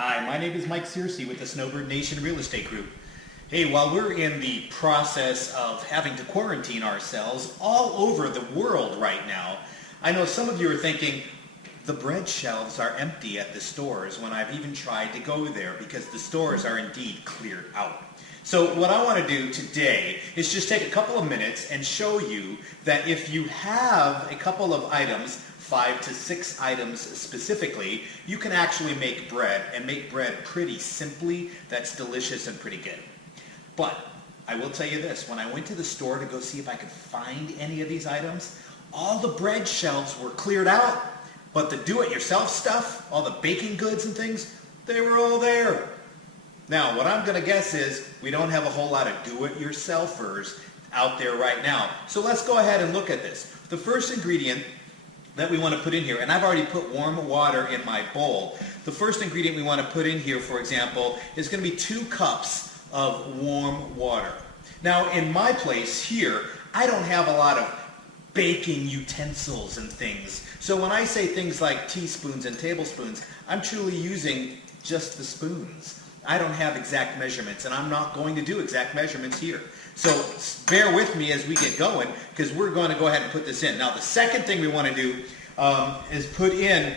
Hi, my name is Mike Searcy with the Snowbird Nation Real Estate Group. Hey, while we're in the process of having to quarantine ourselves all over the world right now, I know some of you are thinking, the bread shelves are empty at the stores when I've even tried to go there because the stores are indeed cleared out. So what I want to do today is just take a couple of minutes and show you that if you have a couple of items, 5 to 6 items specifically, you can actually make bread, and make bread pretty simply. That's delicious and pretty good. But I will tell you this, when I went to the store to go see if I could find any of these items, all the bread shelves were cleared out, but the do-it-yourself stuff, all the baking goods and things, they were all there. Now, what I'm going to guess is we don't have a whole lot of do-it-yourselfers out there right now. So let's go ahead and look at this. The first ingredient that we want to put in here, and I've already put warm water in my bowl. The first ingredient we want to put in here, for example, is going to be 2 cups of warm water. Now, in my place here, I don't have a lot of baking utensils and things. So when I say things like teaspoons and tablespoons, I'm truly using just the spoons. I don't have exact measurements, and I'm not going to do exact measurements here. So bear with me as we get going, because we're going to go ahead and put this in. Now, the second thing we want to do is put in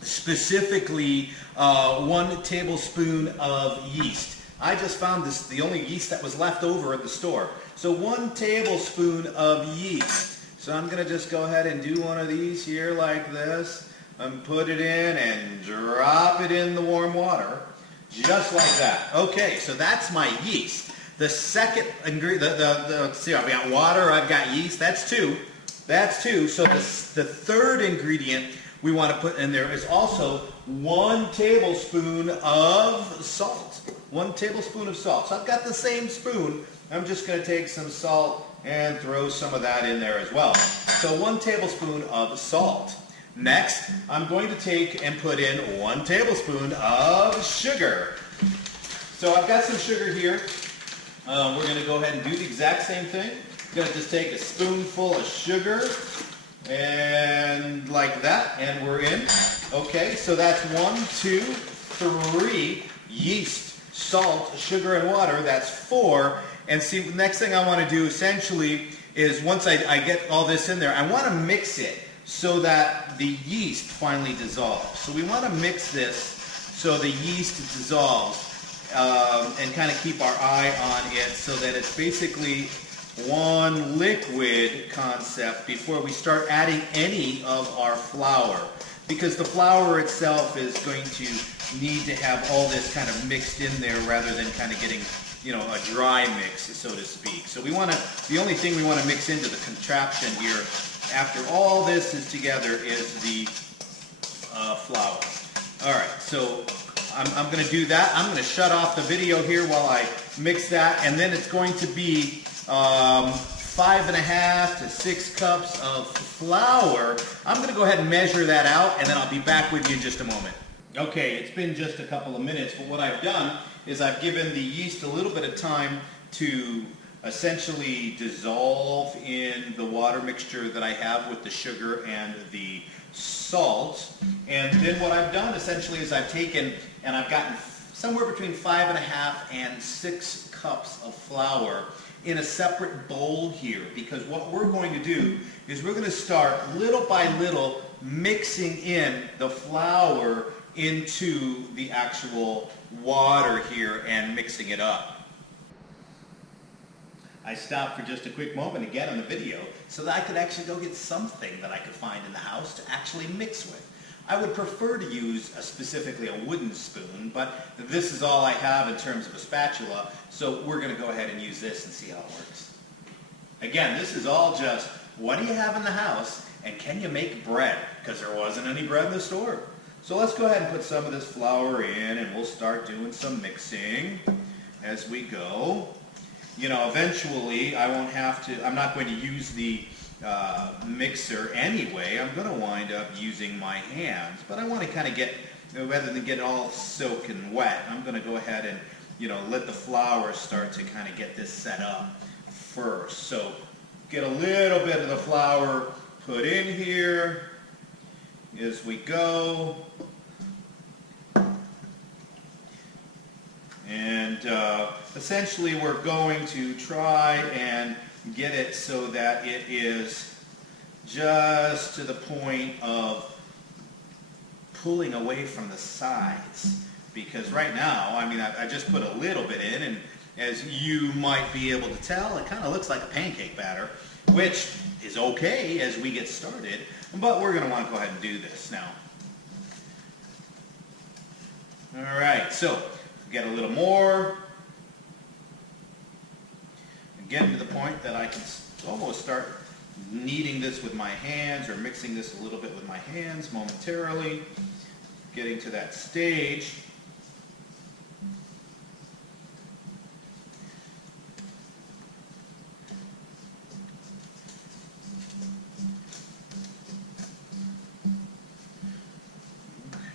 specifically 1 tablespoon of yeast. I just found this, the only yeast that was left over at the store. So 1 tablespoon of yeast. So I'm going to just go ahead and do one of these here like this, and put it in and drop it in the warm water, just like that. Okay, so that's my yeast. The second ingredient, let's see, I've got water, I've got yeast, that's 2. That's 2. So the third ingredient we want to put in there is also 1 tablespoon of salt. 1 tablespoon of salt. So I've got the same spoon. I'm just going to take some salt and throw some of that in there as well. So 1 tablespoon of salt. Next, I'm going to take and put in 1 tablespoon of sugar. So I've got some sugar here. We're going to go ahead and do the exact same thing. I'm going to just take a spoonful of sugar and like that, and we're in. Okay, so that's 1, 2, 3, yeast, salt, sugar, and water. That's 4. And see, the next thing I want to do essentially is once I get all this in there, I want to mix it so that the yeast finally dissolves. So we want to mix this so the yeast dissolves. And kind of keep our eye on it so that it's basically one liquid concept before we start adding any of our flour. Because the flour itself is going to need to have all this kind of mixed in there rather than kind of getting, you know, a dry mix, so to speak. So we want to, the only thing we want to mix into the contraption here after all this is together is the flour. All right, so I'm going to do that. I'm going to shut off the video here while I mix that, and then it's going to be 5.5 to 6 cups of flour. I'm going to go ahead and measure that out, and then I'll be back with you in just a moment. Okay, it's been just a couple of minutes, but what I've done is I've given the yeast a little bit of time to essentially dissolve in the water mixture that I have with the sugar and the salt. And then what I've done essentially is I've taken and I've gotten somewhere between 5.5 and 6 cups of flour in a separate bowl here, because what we're going to do is we're going to start little by little mixing in the flour into the actual water here and mixing it up. I stopped for just a quick moment again on the video so that I could actually go get something that I could find in the house to actually mix with. I would prefer to use specifically a wooden spoon, but this is all I have in terms of a spatula, so we're going to go ahead and use this and see how it works. Again, this is all just what do you have in the house and can you make bread, because there wasn't any bread in the store. So let's go ahead and put some of this flour in and we'll start doing some mixing as we go. You know, eventually I won't have to, I'm not going to use the mixer anyway. I'm going to wind up using my hands, but I want to kind of get, rather than get it all soaking wet, I'm going to go ahead and, you know, let the flour start to kind of get this set up first. So get a little bit of the flour put in here as we go. And essentially we're going to try and get it so that it is just to the point of pulling away from the sides. Because right now, I mean, I just put a little bit in, and as you might be able to tell, it kind of looks like a pancake batter, which is okay as we get started, but we're going to want to go ahead and do this now. All right, so get a little more. Getting to the point that I can almost start kneading this with my hands or mixing this a little bit with my hands momentarily. Getting to that stage.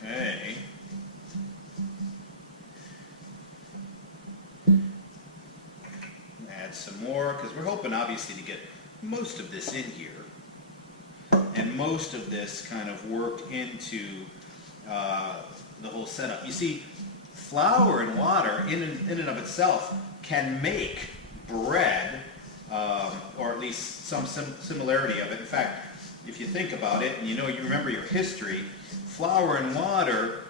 Okay. Add some more, because we're hoping obviously to get most of this in here, and most of this kind of work into the whole setup. You see, flour and water in and of itself can make bread, or at least some similarity of it. In fact, if you think about it, and you remember your history, flour and water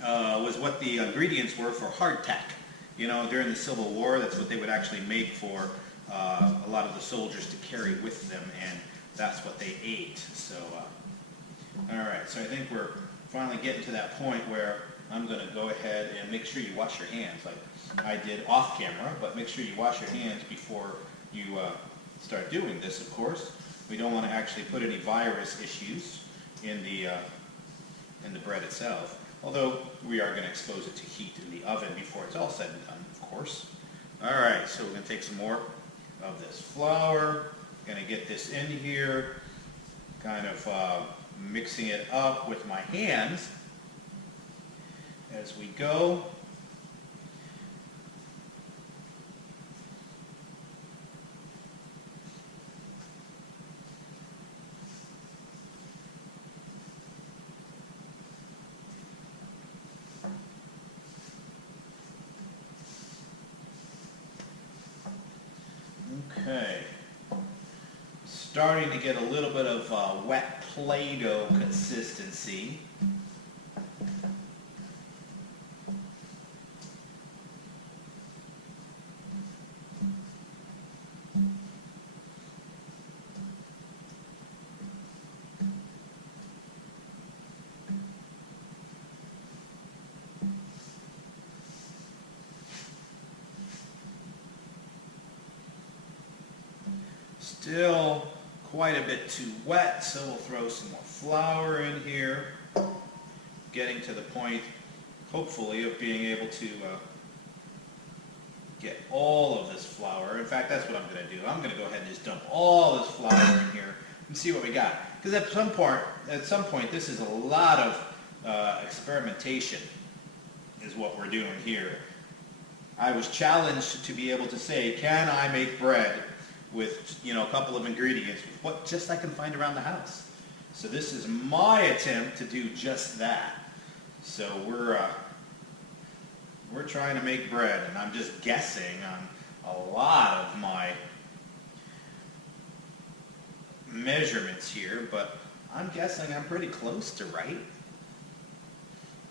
was what the ingredients were for hardtack. During the Civil War, that's what they would actually make for a lot of the soldiers to carry with them, and that's what they ate. So, all right, so I think we're finally getting to that point where I'm going to go ahead and make sure you wash your hands, like I did off camera, but make sure you wash your hands before you start doing this, of course. We don't want to actually put any virus issues in the bread itself. Although we are going to expose it to heat in the oven before it's all said and done, of course. All right, so we're going to take some more of this flour. Going to get this in here, kind of mixing it up with my hands as we go. Okay, starting to get a little bit of wet Play-Doh consistency. Still quite a bit too wet, so we'll throw some more flour in here. Getting to the point, hopefully, of being able to get all of this flour. In fact, that's what I'm going to do. I'm going to go ahead and just dump all this flour in here and see what we got. Because at some point, this is a lot of experimentation is what we're doing here. I was challenged to be able to say, can I make bread with a couple of ingredients, with what just I can find around the house. So this is my attempt to do just that. So we're trying to make bread, and I'm just guessing on a lot of my measurements here, but I'm guessing I'm pretty close to right.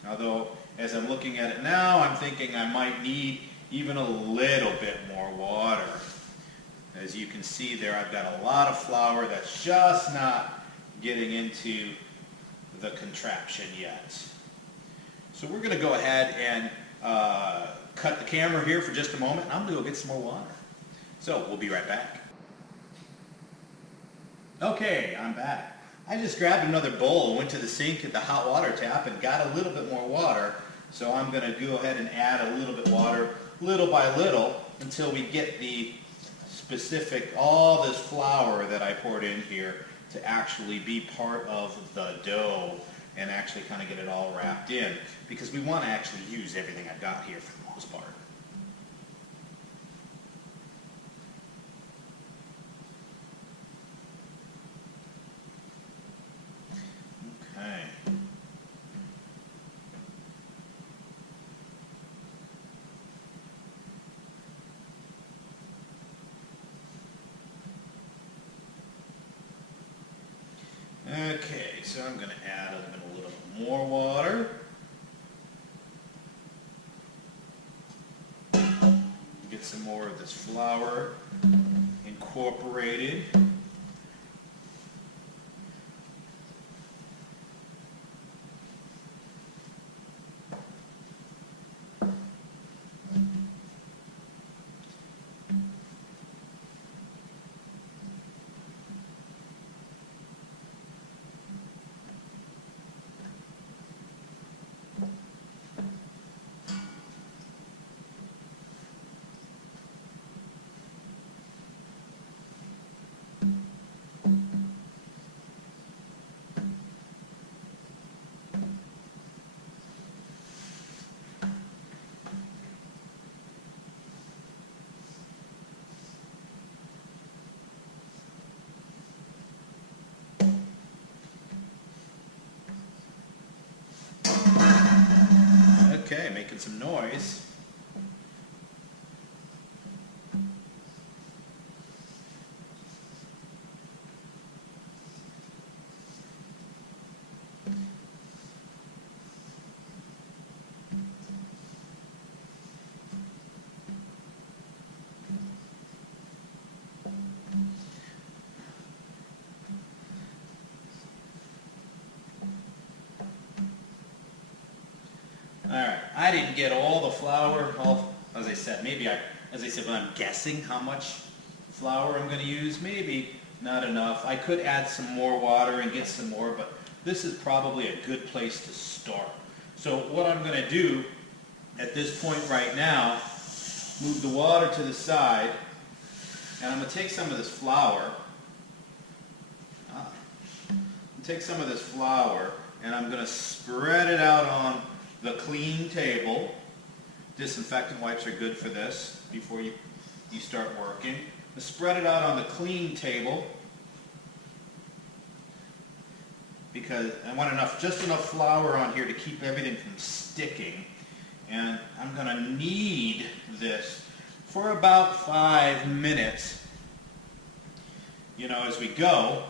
Although, as I'm looking at it now, I'm thinking I might need even a little bit more water. As you can see there, I've got a lot of flour that's just not getting into the contraption yet. So we're going to go ahead and cut the camera here for just a moment. I'm going to go get some more water. So we'll be right back. Okay, I'm back. I just grabbed another bowl, went to the sink at the hot water tap, and got a little bit more water. So I'm going to go ahead and add a little bit water, little by little, until we get the specific, all this flour that I poured in here to actually be part of the dough and actually kind of get it all wrapped in, because we want to actually use everything I've got here for the most part. Okay. so I'm going to add a little more water. Get some more of this flour incorporated. Okay, making some noise. Alright, I didn't get all the flour, as I said, when I'm guessing how much flour I'm going to use, maybe not enough. I could add some more water and get some more, but this is probably a good place to start. So what I'm going to do at this point right now, move the water to the side, and I'm going to take some of this flour, and I'm going to spread it out on the clean table. Disinfectant wipes are good for this before you start working. Spread it out on the clean table because I want just enough flour on here to keep everything from sticking. And I'm going to knead this for about 5 minutes, as we go,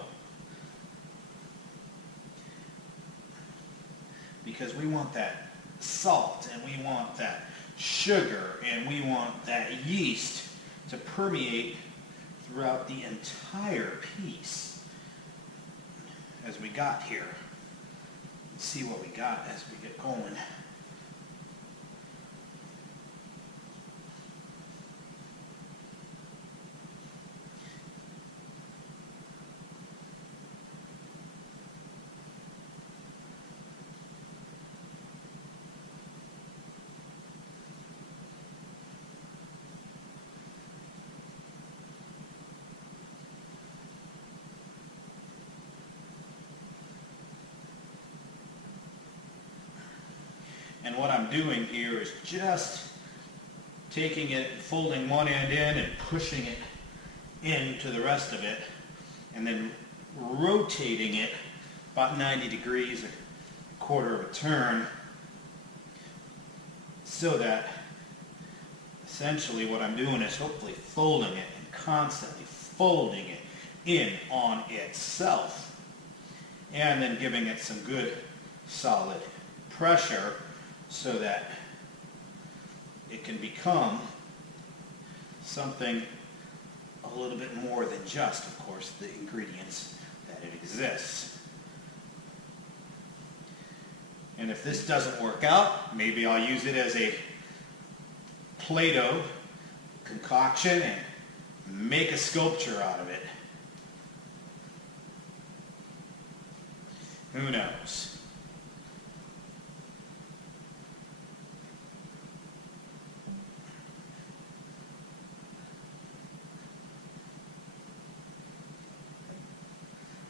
because we want that salt and we want that sugar and we want that yeast to permeate throughout the entire piece as we got here. Let's see what we got as we get going. And what I'm doing here is just taking it, folding one end in and pushing it into the rest of it, and then rotating it about 90 degrees, a quarter of a turn, so that essentially what I'm doing is hopefully folding it and constantly folding it in on itself, and then giving it some good solid pressure so that it can become something a little bit more than just, of course, the ingredients that it exists. And if this doesn't work out, maybe I'll use it as a Play-Doh concoction and make a sculpture out of it. Who knows?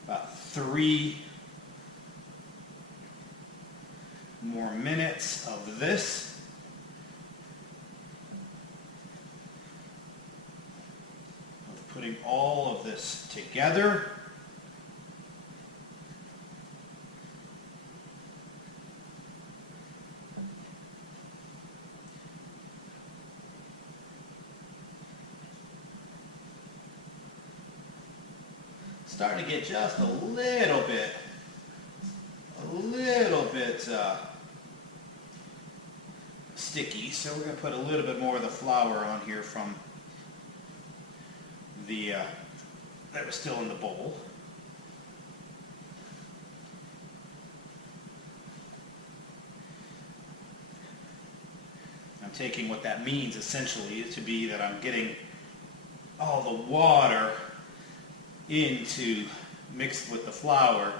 About 3 more minutes of this. Of putting all of this together. Starting to get just a little bit little bit sticky, so we're going to put a little bit more of the flour on here from the that was still in the bowl. I'm taking what that means essentially to be that I'm getting all the water into mixed with the flour,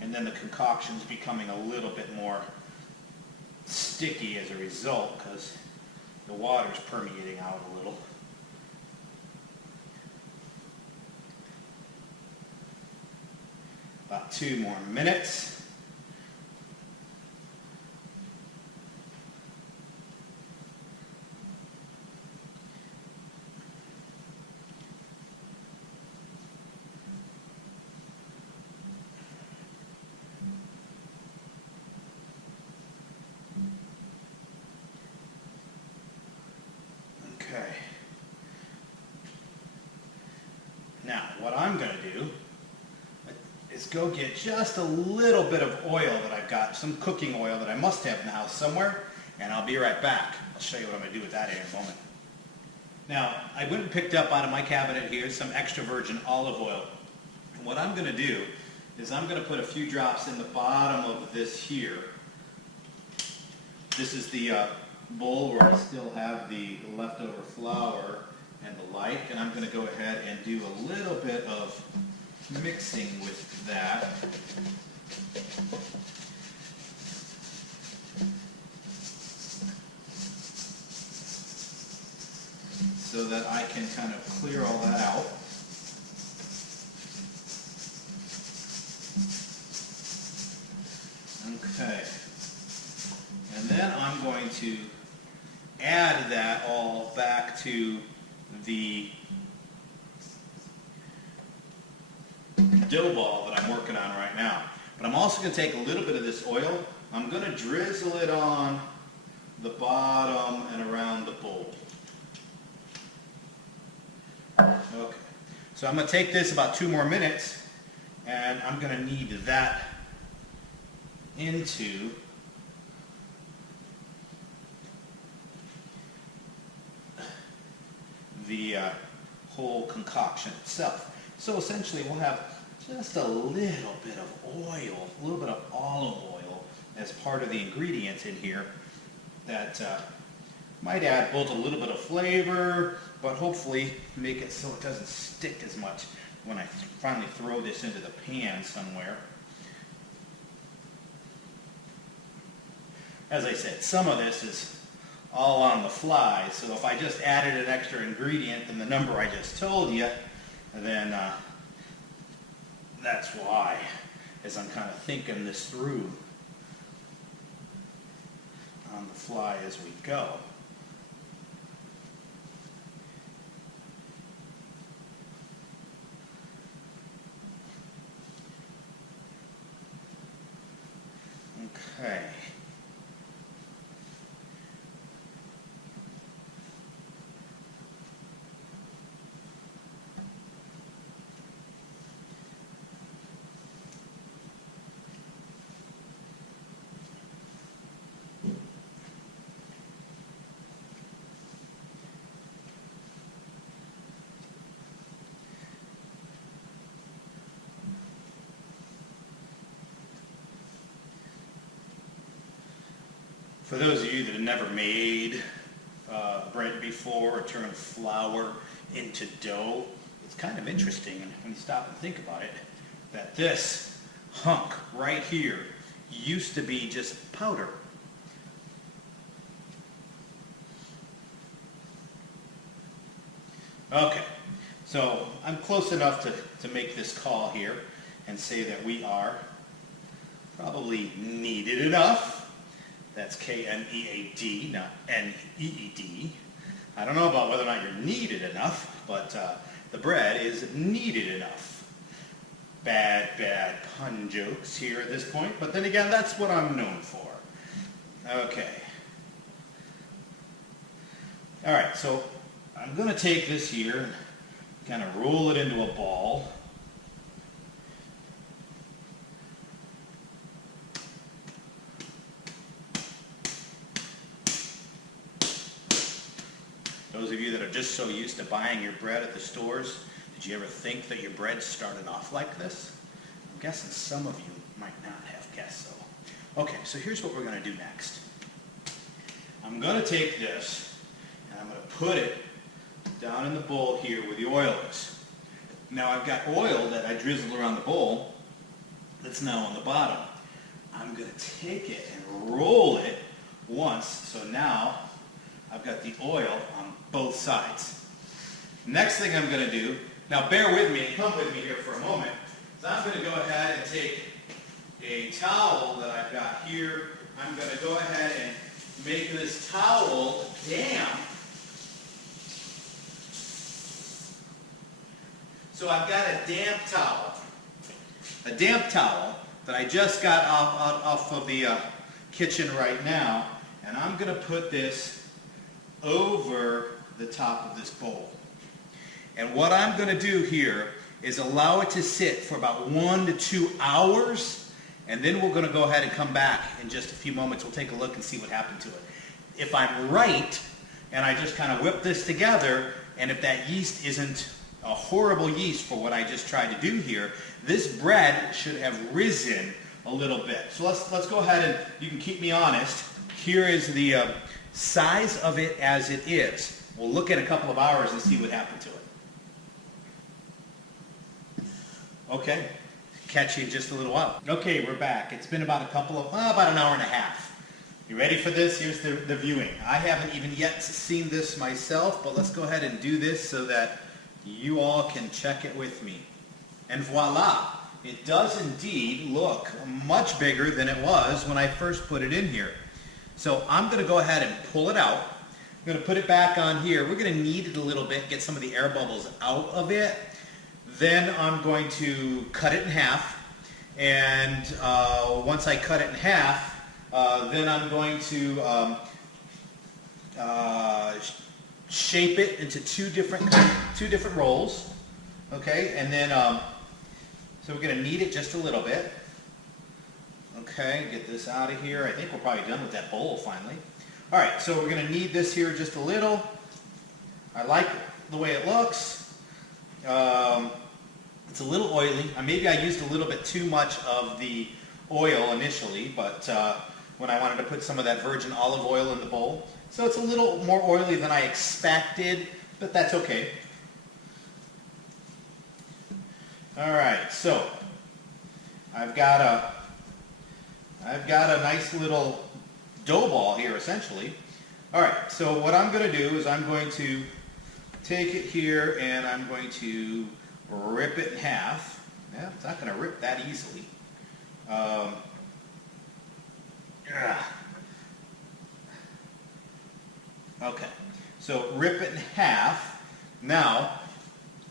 and then the concoction's becoming a little bit more sticky as a result because the water's permeating out a little. About 2 more minutes. Okay. Now, what I'm going to do is go get just a little bit of oil that I've got, some cooking oil that I must have in the house somewhere, and I'll be right back. I'll show you what I'm going to do with that in a moment. Now, I went and picked up out of my cabinet here some extra virgin olive oil. And what I'm going to do is I'm going to put a few drops in the bottom of this here. This is the bowl where I still have the leftover flour and the like, and I'm going to go ahead and do a little bit of mixing with that. So that I can kind of clear all that out. Okay. And then I'm going to add that all back to the dough ball that I'm working on right now. But I'm also going to take a little bit of this oil. I'm going to drizzle it on the bottom and around the bowl. Okay. So I'm going to take this about 2 more minutes, and I'm going to knead that into the whole concoction itself. So essentially we'll have just a little bit of oil, a little bit of olive oil as part of the ingredients in here that might add both a little bit of flavor, but hopefully make it so it doesn't stick as much when I finally throw this into the pan somewhere. As I said, some of this is all on the fly, so if I just added an extra ingredient than the number I just told you, then that's why, as I'm kind of thinking this through on the fly as we go. Okay. For those of you that have never made bread before or turned flour into dough, it's kind of interesting when you stop and think about it, that this hunk right here used to be just powder. Okay, so I'm close enough to make this call here and say that we are probably kneaded enough. That's K-N-E-A-D, not N-E-E-D. I don't know about whether or not you're kneaded enough, but the bread is kneaded enough. Bad pun jokes here at this point, but then again, that's what I'm known for. Okay. All right, so I'm going to take this here and kind of roll it into a ball. Those of you that are just so used to buying your bread at the stores, did you ever think that your bread started off like this? I'm guessing some of you might not have guessed so. Okay, so here's what we're going to do next. I'm going to take this and I'm going to put it down in the bowl here where the oil is. Now I've got oil that I drizzled around the bowl that's now on the bottom. I'm going to take it and roll it once, so now I've got the oil on both sides. Next thing I'm going to do, now bear with me and come with me here for a moment, is I'm going to go ahead and take a towel that I've got here. I'm going to go ahead and make this towel damp. So I've got a damp towel that I just got off of the kitchen right now, and I'm going to put this over the top of this bowl. And what I'm going to do here is allow it to sit for about 1 to 2 hours, and then we're going to go ahead and come back in just a few moments. We'll take a look and see what happened to it. If I'm right, and I just kind of whip this together, and if that yeast isn't a horrible yeast for what I just tried to do here, this bread should have risen a little bit. So let's go ahead and you can keep me honest. Here is the size of it as it is. We'll look at a couple of hours and see what happened to it. Okay, catch you in just a little while. Okay, we're back. It's been about about an hour and a half. You ready for this? Here's the viewing. I haven't even yet seen this myself, but let's go ahead and do this so that you all can check it with me. And voila, it does indeed look much bigger than it was when I first put it in here. So I'm going to go ahead and pull it out. I'm going to put it back on here. We're going to knead it a little bit, get some of the air bubbles out of it. Then I'm going to cut it in half. And once I cut it in half, then I'm going to shape it into two different rolls. Okay, and then so we're going to knead it just a little bit. Okay, get this out of here. I think we're probably done with that bowl finally. All right, so we're going to knead this here just a little. I like the way it looks. It's a little oily. Maybe I used a little bit too much of the oil initially, but when I wanted to put some of that virgin olive oil in the bowl. So it's a little more oily than I expected, but that's okay. All right, so I've got a nice little dough ball here, essentially. All right, so what I'm going to do is I'm going to take it here and I'm going to rip it in half. Yeah, it's not going to rip that easily. Okay, so rip it in half. Now,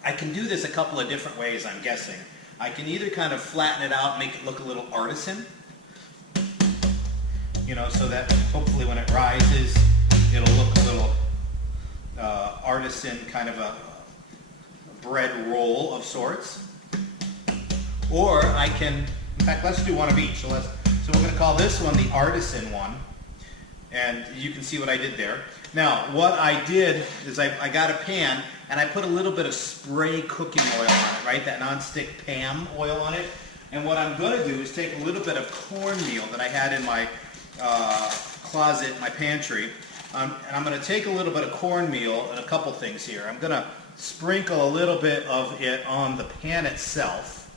I can do this a couple of different ways, I'm guessing. I can either kind of flatten it out, make it look a little artisan, you know, so that hopefully when it rises, it'll look a little artisan, kind of a bread roll of sorts. Or I can, in fact, let's do one of each. So we're going to call this one the artisan one. And you can see what I did there. Now, what I did is I got a pan and I put a little bit of spray cooking oil on it, right? That nonstick Pam oil on it. And what I'm going to do is take a little bit of cornmeal that I had in my closet, my pantry. And I'm going to take a little bit of cornmeal and a couple things here. I'm going to sprinkle a little bit of it on the pan itself.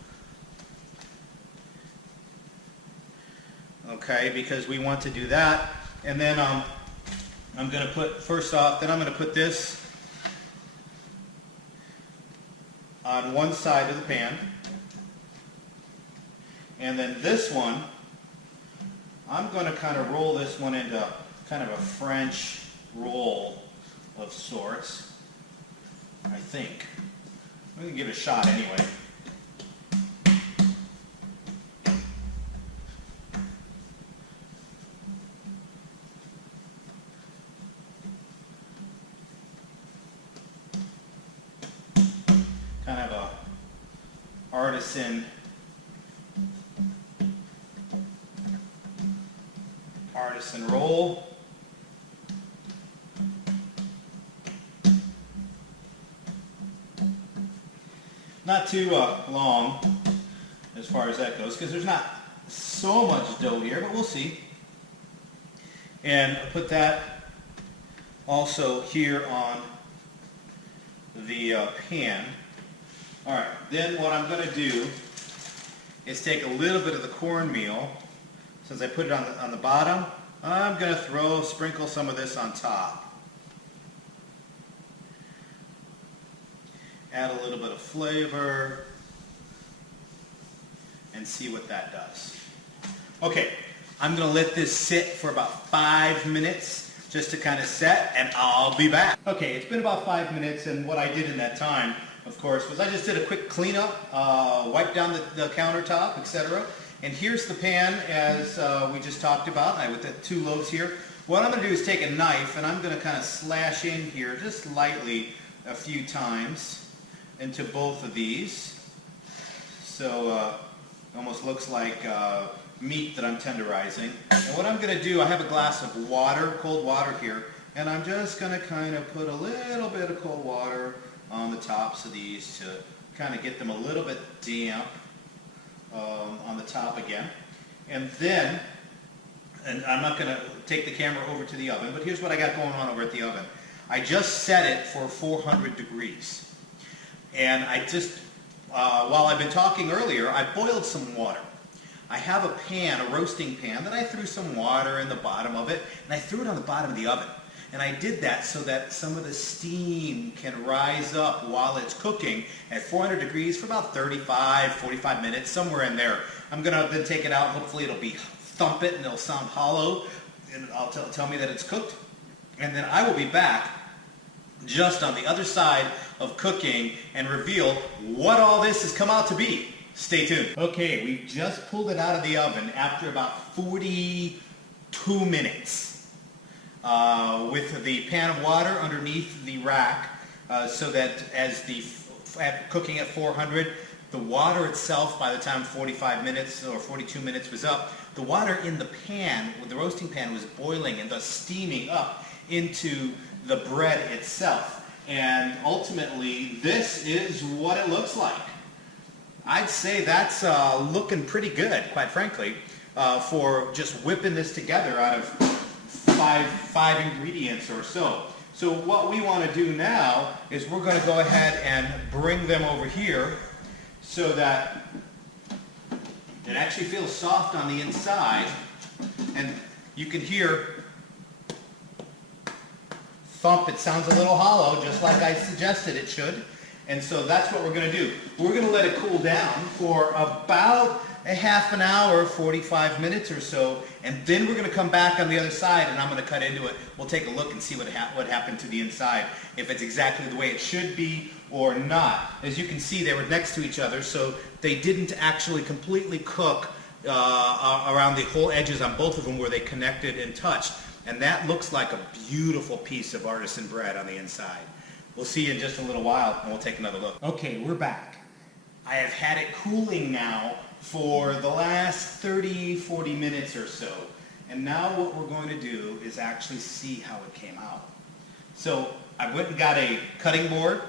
Okay, because we want to do that. And then I'm going to put, first off, then I'm going to put this on one side of the pan. And then this one, I'm going to kind of roll this one into kind of a French roll of sorts, I think. I'm going to give it a shot anyway. Kind of a artisan roll. not too long as far as that goes, because there's not so much dough here, but we'll see. And put that also here on the pan. All right, then what I'm going to do is take a little bit of the cornmeal. Since I put it on the bottom, I'm going to sprinkle some of this on top. Add a little bit of flavor and see what that does. Okay, I'm going to let this sit for about 5 minutes just to kind of set, and I'll be back. Okay, it's been about 5 minutes, and what I did in that time, of course, was I just did a quick cleanup, wiped down the countertop, etc. And here's the pan as we just talked about, with the 2 loaves here. What I'm going to do is take a knife, and I'm going to kind of slash in here just lightly a few times into both of these. So almost looks like meat that I'm tenderizing. And what I'm going to do, I have a glass of water, cold water here, and I'm just going to kind of put a little bit of cold water on the tops of these to kind of get them a little bit damp on the top again. And then, and I'm not going to take the camera over to the oven, but here's what I got going on over at the oven. I just set it for 400 degrees. And I just, while I've been talking earlier, I boiled some water. I have a pan, a roasting pan, that I threw some water in the bottom of it, and I threw it on the bottom of the oven. And I did that so that some of the steam can rise up while it's cooking at 400 degrees for about 35, 45 minutes, somewhere in there. I'm going to then take it out. Hopefully it'll thump it and it'll sound hollow, and it'll tell me that it's cooked. And then I will be back just on the other side of cooking and reveal what all this has come out to be. Stay tuned. Okay, we just pulled it out of the oven after about 42 minutes with the pan of water underneath the rack so that as cooking at 400, the water itself, by the time 45 minutes or 42 minutes was up, the water in the pan, the roasting pan, was boiling and thus steaming up into the bread itself. And ultimately, this is what it looks like. I'd say that's looking pretty good, quite frankly, for just whipping this together out of five ingredients or so. So what we want to do now is we're going to go ahead and bring them over here so that it actually feels soft on the inside, and you can hear thump. It sounds a little hollow, just like I suggested it should. And so that's what we're going to do. We're going to let it cool down for about a half an hour, 45 minutes or so, and then we're going to come back on the other side, and I'm going to cut into it. We'll take a look and see what happened to the inside, if it's exactly the way it should be or not. As you can see, they were next to each other, so they didn't actually completely cook around the whole edges on both of them where they connected and touched. And that looks like a beautiful piece of artisan bread on the inside. We'll see you in just a little while, and we'll take another look. Okay, we're back. I have had it cooling now for the last 30, 40 minutes or so. And now what we're going to do is actually see how it came out. So I went and got a cutting board,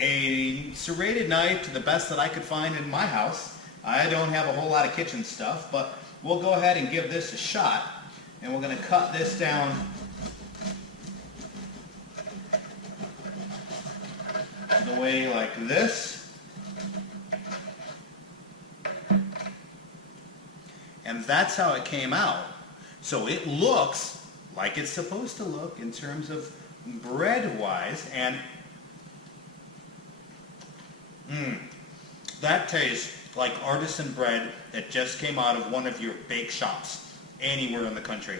a serrated knife to the best that I could find in my house. I don't have a whole lot of kitchen stuff, but we'll go ahead and give this a shot. And we're going to cut this down the way like this. And that's how it came out. So it looks like it's supposed to look in terms of bread-wise, and that tastes like artisan bread that just came out of one of your bake shops anywhere in the country.